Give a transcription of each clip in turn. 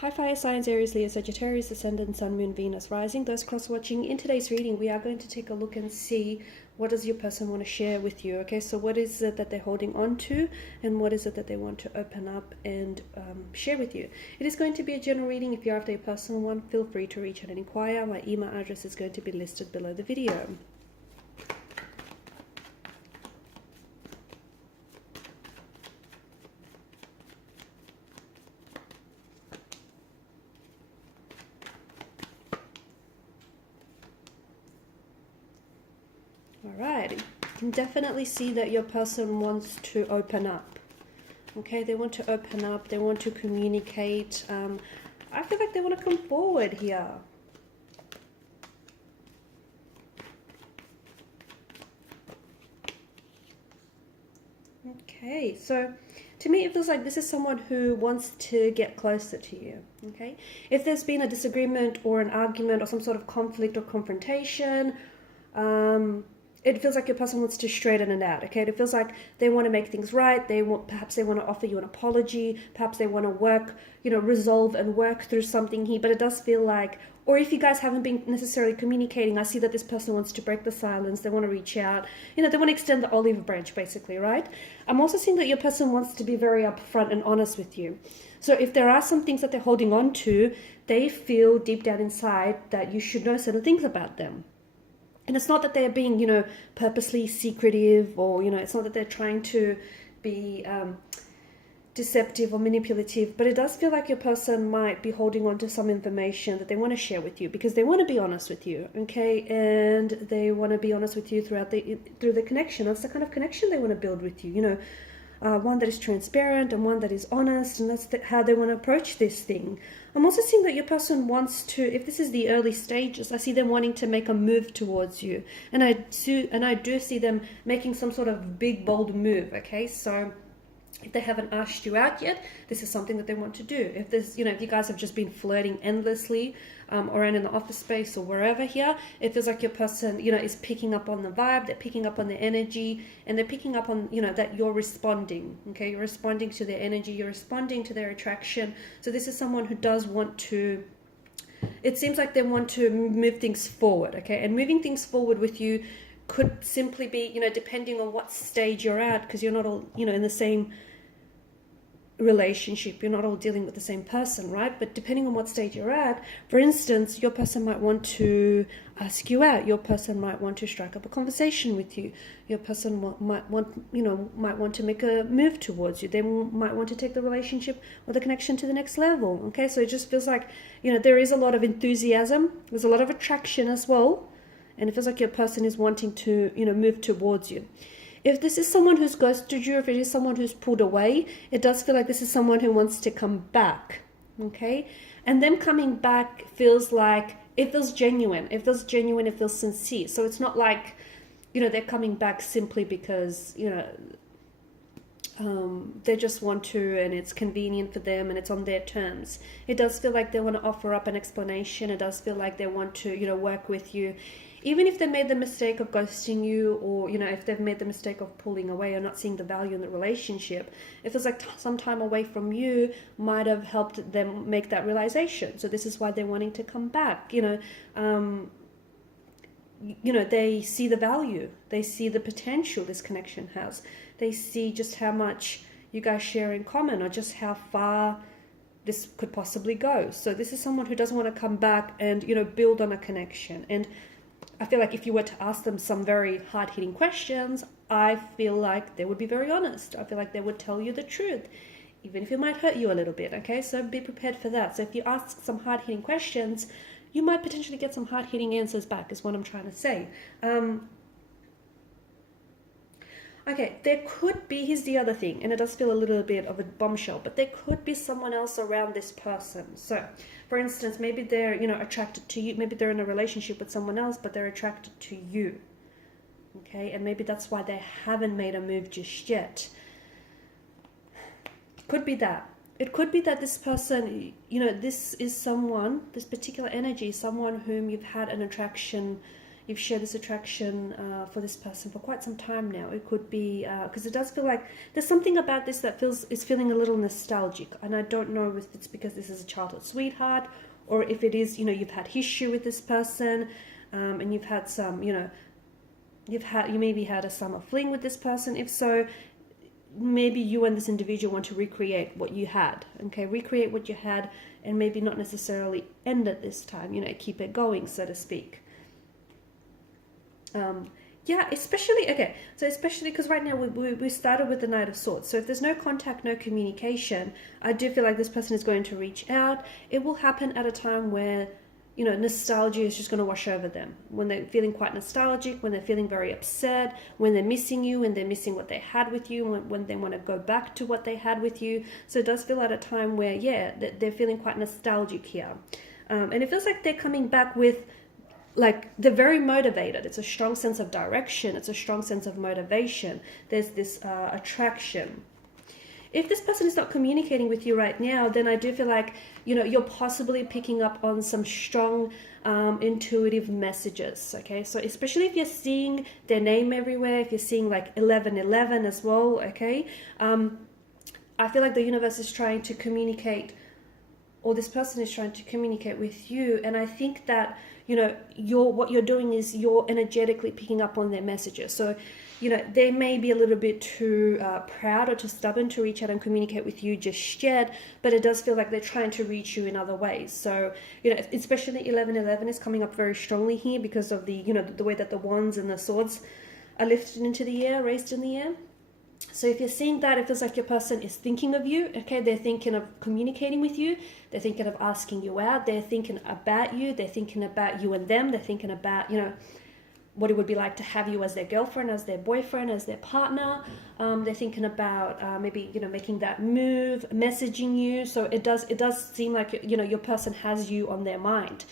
Hi fire signs, Aries, Leo, Sagittarius, Ascendant, Sun, Moon, Venus, Rising. Those cross-watching, in today's reading, we are going to take a look and see what does your person want to share with you, okay? So what is it that they're holding on to, and what is it that they want to open up and share with you? It is going to be a general reading. If you're after a personal one, feel free to reach out and inquire. My email address is going to be listed below the video. Alright, you can definitely see that your person wants to open up. Okay, they want to open up, they want to communicate. I feel like they want to come forward here. Okay, so to me it feels like this is someone who wants to get closer to you. Okay, if there's been a disagreement or an argument or some sort of conflict or confrontation, it feels like your person wants to straighten it out. Okay, it feels like they want to make things right. Perhaps they want to offer you an apology. Perhaps they want to work, resolve and work through something here. But it does feel like, or if you guys haven't been necessarily communicating, I see that this person wants to break the silence. They want to reach out. They want to extend the olive branch, basically, right? I'm also seeing that your person wants to be very upfront and honest with you. So if there are some things that they're holding on to, they feel deep down inside that you should know certain things about them. And it's not that they're being, purposely secretive, or, it's not that they're trying to be deceptive or manipulative, but it does feel like your person might be holding on to some information that they want to share with you because they want to be honest with you, okay? And they want to be honest with you through the connection. That's the kind of connection they want to build with you, one that is transparent and one that is honest, and that's how they want to approach this thing. I'm also seeing that your person wants to, if this is the early stages, I see them wanting to make a move towards you, and I do see them making some sort of big, bold move, okay? So if they haven't asked you out yet, this is something that they want to do. If there's, if you guys have just been flirting endlessly around in the office space or wherever here, it feels like your person, is picking up on the vibe, they're picking up on the energy, and they're picking up on, that you're responding, okay? You're responding to their energy, you're responding to their attraction. So this is someone who does want to, it seems like they want to move things forward, okay? And moving things forward with you could simply be, depending on what stage you're at, because you're not all, in the same relationship, you're not all dealing with the same person, right? But depending on what stage you're at, for instance, your person might want to ask you out, your person might want to strike up a conversation with you, your person might want to make a move towards you, they might want to take the relationship or the connection to the next level, okay? So it just feels like, there is a lot of enthusiasm, there's a lot of attraction as well, and it feels like your person is wanting to, move towards you. If this is someone who's ghosted you, if it is someone who's pulled away, it does feel like this is someone who wants to come back, okay? And them coming back feels like, it feels genuine. It feels genuine, it feels sincere. So it's not like, they're coming back simply because, they just want to and it's convenient for them and it's on their terms. It does feel like they want to offer up an explanation. It does feel like they want to, work with you. Even if they made the mistake of ghosting you, or, if they've made the mistake of pulling away or not seeing the value in the relationship, it feels like some time away from you might have helped them make that realization. So this is why they're wanting to come back. They see the value. They see the potential this connection has. They see just how much you guys share in common, or just how far this could possibly go. So this is someone who doesn't want to come back and, build on a connection. And I feel like if you were to ask them some very hard-hitting questions, I feel like they would be very honest. I feel like they would tell you the truth, even if it might hurt you a little bit, okay? So be prepared for that. So if you ask some hard-hitting questions, you might potentially get some hard-hitting answers back, is what I'm trying to say. Okay, there could be, here's the other thing, and it does feel a little bit of a bombshell, but there could be someone else around this person. So, for instance, maybe they're, attracted to you. Maybe they're in a relationship with someone else, but they're attracted to you. Okay, and maybe that's why they haven't made a move just yet. Could be that. It could be that this person, this is someone, this particular energy, someone whom you've had an attraction, you've shared this attraction for this person for quite some time now. It could be because it does feel like there's something about this that is feeling a little nostalgic, and I don't know if it's because this is a childhood sweetheart, or if it is, you know, you've had history with this person, and you've had some, you know, you maybe had a summer fling with this person. If so, maybe you and this individual want to recreate what you had, okay? Recreate what you had, and maybe not necessarily end it this time, you know, keep it going, so to speak. Yeah, especially, okay, so especially because right now we started with the Knight of Swords. So if there's no contact, no communication, I do feel like this person is going to reach out. It will happen at a time where, you know, nostalgia is just going to wash over them. When they're feeling quite nostalgic, when they're feeling very upset, when they're missing you, when they're missing what they had with you, when they want to go back to what they had with you. So it does feel at a time where, yeah, they're feeling quite nostalgic here. And it feels like they're coming back with, like, they're very motivated. It's a strong sense of direction. It's a strong sense of motivation. There's this attraction. If this person is not communicating with you right now, then I do feel like, you know, you're possibly picking up on some strong intuitive messages, okay? So especially if you're seeing their name everywhere, if you're seeing like 1111 as well, okay? I feel like the universe is trying to communicate, or this person is trying to communicate with you, and I think that, you know, what you're doing is you're energetically picking up on their messages. So, you know, they may be a little bit too proud or too stubborn to reach out and communicate with you just yet, but it does feel like they're trying to reach you in other ways. So, you know, especially 1111 is coming up very strongly here because of the, you know, the way that the wands and the swords are lifted into the air, raised in the air. So if you're seeing that, it feels like your person is thinking of you, okay? They're thinking of communicating with you. They're thinking of asking you out. They're thinking about you. They're thinking about you and them. They're thinking about, you know, what it would be like to have you as their girlfriend, as their boyfriend, as their partner. They're thinking about maybe, you know, making that move, messaging you. So it does seem like, you know, your person has you on their mind.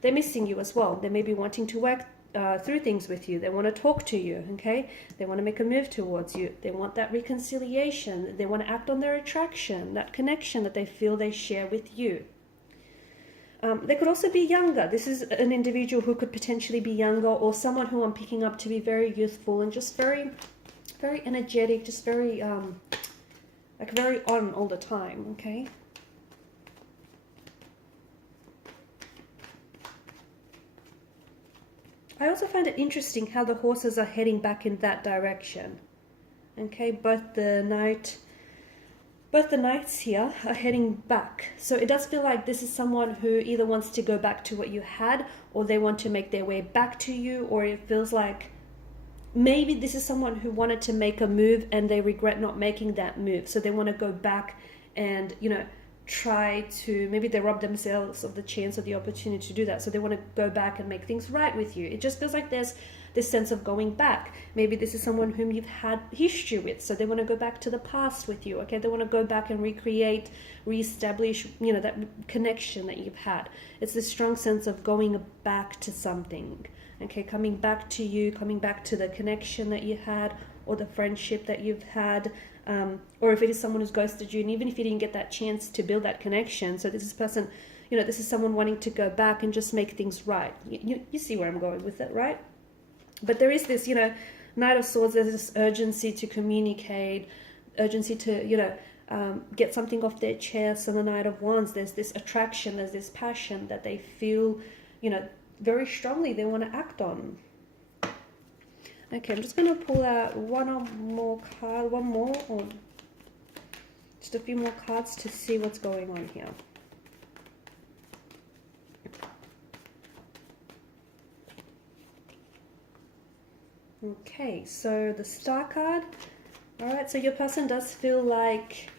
They're missing you as well. They may be wanting to work through things with you. They want to talk to you, okay? They want to make a move towards you. They want that reconciliation. They want to act on their attraction, that connection that they feel they share with you. They could also be younger. This is an individual who could potentially be younger, or someone who I'm picking up to be very youthful and just very, very energetic, just very, like very on all the time, okay? I also find it interesting how the horses are heading back in that direction. Okay, both the knights here are heading back. So it does feel like this is someone who either wants to go back to what you had, or they want to make their way back to you, or it feels like maybe this is someone who wanted to make a move and they regret not making that move. So they want to go back and, you know, try to, maybe they rob themselves of the chance or the opportunity to do that. So they want to go back and make things right with you. It just feels like there's this sense of going back. Maybe this is someone whom you've had history with, so they want to go back to the past with you, okay? They want to go back and recreate, reestablish, you know, that connection that you've had. It's this strong sense of going back to something, okay? Coming back to you, coming back to the connection that you had, or the friendship that you've had, or if it is someone who's ghosted you, and even if you didn't get that chance to build that connection, so this is person, you know, this is someone wanting to go back and just make things right. You see where I'm going with it, right? But there is this, you know, Knight of Swords, there's this urgency to communicate, urgency to, you know, get something off their chest. And the Knight of Wands, there's this attraction, there's this passion that they feel, you know, very strongly they want to act on. Okay, I'm just going to pull out one more, or just a few more cards to see what's going on here. Okay, so the Star card. All right, so your person does feel like,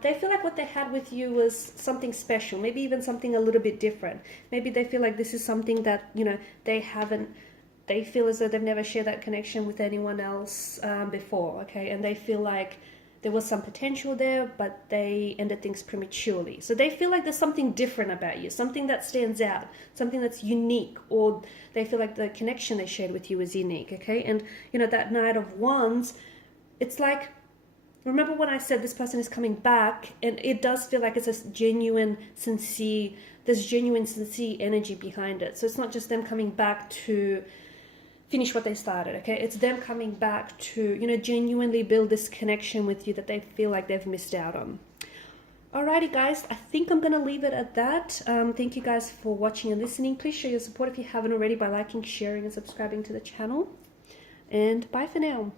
they feel like what they had with you was something special, maybe even something a little bit different. Maybe they feel like this is something that, you know, they feel as though they've never shared that connection with anyone else before, okay? And they feel like there was some potential there, but they ended things prematurely. So they feel like there's something different about you, something that stands out, something that's unique, or they feel like the connection they shared with you is unique, okay? And, you know, that Knight of Wands, it's like Remember when I said this person is coming back, and it does feel like it's a genuine, sincere, there's genuine, sincere energy behind it. So it's not just them coming back to finish what they started, okay? It's them coming back to, you know, genuinely build this connection with you that they feel like they've missed out on. Alrighty guys, I think I'm going to leave it at that. Thank you guys for watching and listening. Please show your support if you haven't already by liking, sharing and subscribing to the channel. And bye for now.